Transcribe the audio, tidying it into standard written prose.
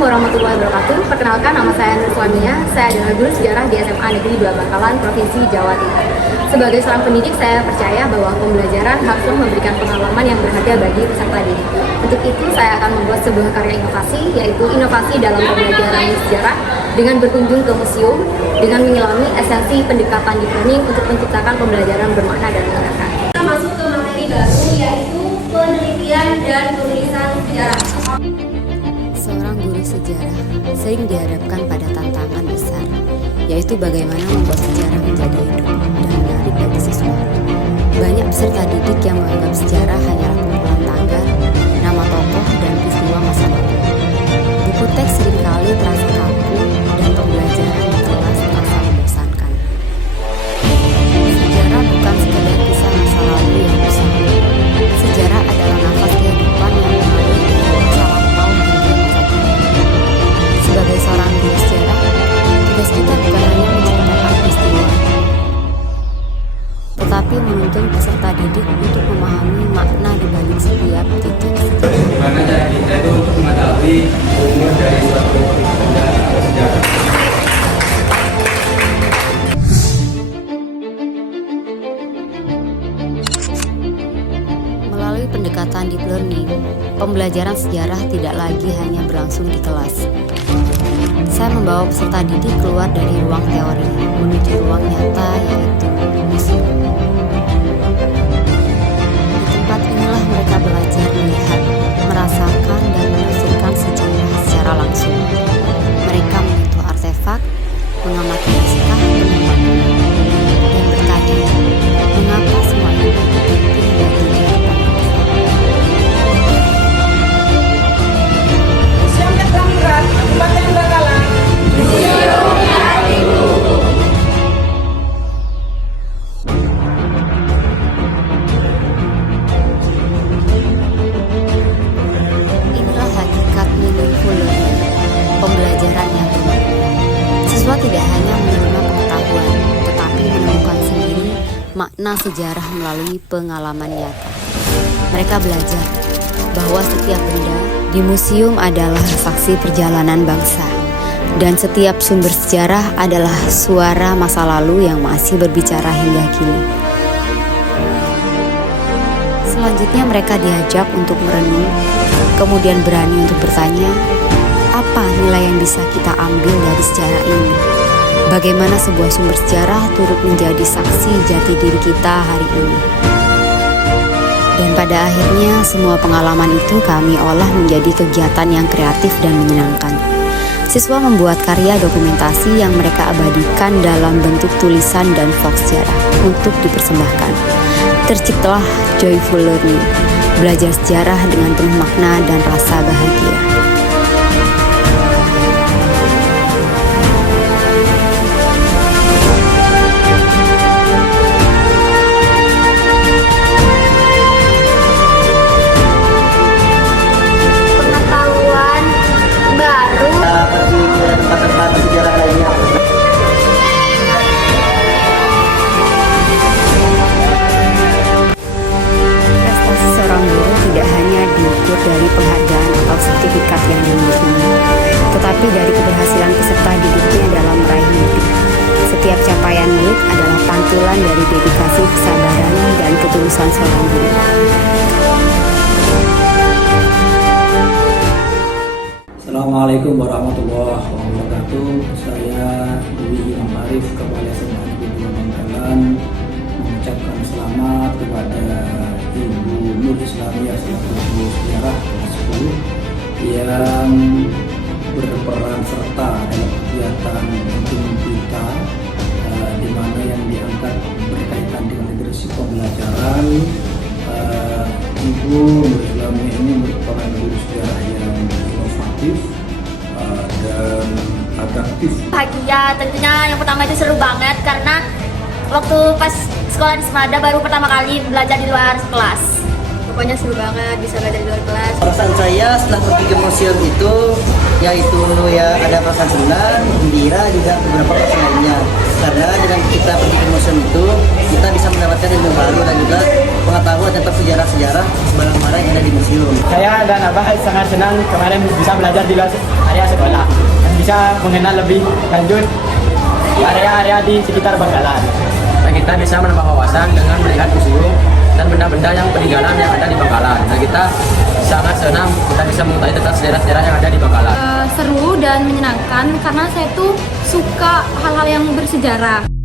warahmatullahi wabarakatuh. Perkenalkan, nama saya Nur Suamiya. Saya adalah guru sejarah di SMA Negeri 2 Bangkalan, Provinsi Jawa Timur. Sebagai seorang pendidik, saya percaya bahwa pembelajaran harus memberikan pengalaman yang berharga bagi peserta didik. Untuk itu, saya akan membuat sebuah karya inovasi, yaitu inovasi dalam pembelajaran sejarah dengan berkunjung ke museum, dengan menyelami esensi pendekatan deep learning untuk menciptakan pembelajaran bermakna dan menyenangkan. Kita masuk ke materi baru, yaitu penelitian dan penulisan sejarah. Seorang guru sejarah sering dihadapkan pada tantangan besar, yaitu bagaimana membuat sejarah menjadi hidup dan menarik bagi siswa. Banyak peserta didik yang menganggap sejarah hanyalah kumpulan tagar, nama tokoh, dan peristiwa masa lalu. Buku teks seringkali terasa kaku dan pembelajaran di kelas terasa membosankan. Sejarah bukan sekadar kisah masa lalu yang usang. Sejarah adalah nafas kehidupan yang mengalir dari masa lampau hingga masa kini. Sebagai seorang guru sejarah, tugas kita bukan hanya menceritakan peristiwa, tetapi menuntun peserta didik untuk memahami makna di balik setiap titik. Bagaimana cara kita itu untuk mengetahui umur dari suatu benda atau sejarah? Melalui pendekatan deep learning, pembelajaran sejarah tidak lagi hanya berlangsung di kelas. Saya membawa peserta didik keluar dari ruang teori menuju ruang nyata, yaitu museum. Di tempat inilah mereka belajar melihat, merasakan, dan menafsirkan sejarah secara langsung. Mereka menyentuh artefak, mengamati naskah penemuan, dan bertanya, mengapa semua ini penting bagi kehidupan bangsa. Museum Ketrampilan Kabupaten Bangkalan. Inilah hakikat meaningful learning, pembelajaran yang bermakna. Siswa tidak hanya menerima pengetahuan, tetapi menemukan sendiri makna sejarah melalui pengalaman nyata. Mereka belajar bahwa setiap benda di museum adalah saksi perjalanan bangsa, dan setiap sumber sejarah adalah suara masa lalu yang masih berbicara hingga kini. Selanjutnya mereka diajak untuk merenung, kemudian berani untuk bertanya, apa nilai yang bisa kita ambil dari sejarah ini? Bagaimana sebuah sumber sejarah turut menjadi saksi jati diri kita hari ini? Dan pada akhirnya semua pengalaman itu kami olah menjadi kegiatan yang kreatif dan menyenangkan. Siswa membuat karya dokumentasi yang mereka abadikan dalam bentuk tulisan dan vlog sejarah untuk dipersembahkan. Terciptalah joyful learning, belajar sejarah dengan penuh makna dan rasa bahagia. Pengetahuan baru. Pergi ke tempat-tempat sejarah lainnya. Prestasi seorang guru tidak hanya diukur dari penghargaan atau sertifikat yang dimilikinya, tetapi dari keberhasilan peserta didiknya dalam meraih mimpi. Setiap capaian murid adalah pantulan dari dedikasi, kesabaran, dan ketulusan seorang guru. Assalamualaikum warahmatullahi wabarakatuh. Saya Dwi Imam Arif, Kepala SMA Negeri 2 Bangkalan, mengucapkan selamat kepada Ibu Nur Islamiyah selaku guru sejarah kelas 10 yang berperan serta dalam kegiatan penting kita, di mana yang diangkat berkaitan dengan leadership pembelajaran. Ibu Nur Islamiyah ini merupakan guru sejarah yang inovatif dan adaptif. Bahagia, tentunya yang pertama itu seru banget karena waktu pas sekolah di Semada baru pertama kali belajar di luar kelas. Pokoknya seru banget bisa belajar di luar kelas. Perasaan saya setelah pergi ke museum itu, yaitu ya ada perasaan senang, gembira, juga beberapa perasaan lainnya. Karena dengan kita pergi ke museum itu, kita bisa mendapatkan ilmu baru dan juga pengetahuan tentang sejarah-sejarah barang-barang yang ada di museum. museum. Saya dan Abah sangat senang kemarin bisa belajar di luar area sekolah dan bisa mengenal lebih lanjut area-area di sekitar Bangkalan. Dan kita bisa menambah wawasan dengan melihat museum dan benda-benda yang peninggalan yang ada di Bangkalan. Dan kita sangat senang kita bisa mengetahui tentang sejarah-sejarah yang ada di Bangkalan. Seru dan menyenangkan karena saya tuh suka hal-hal yang bersejarah.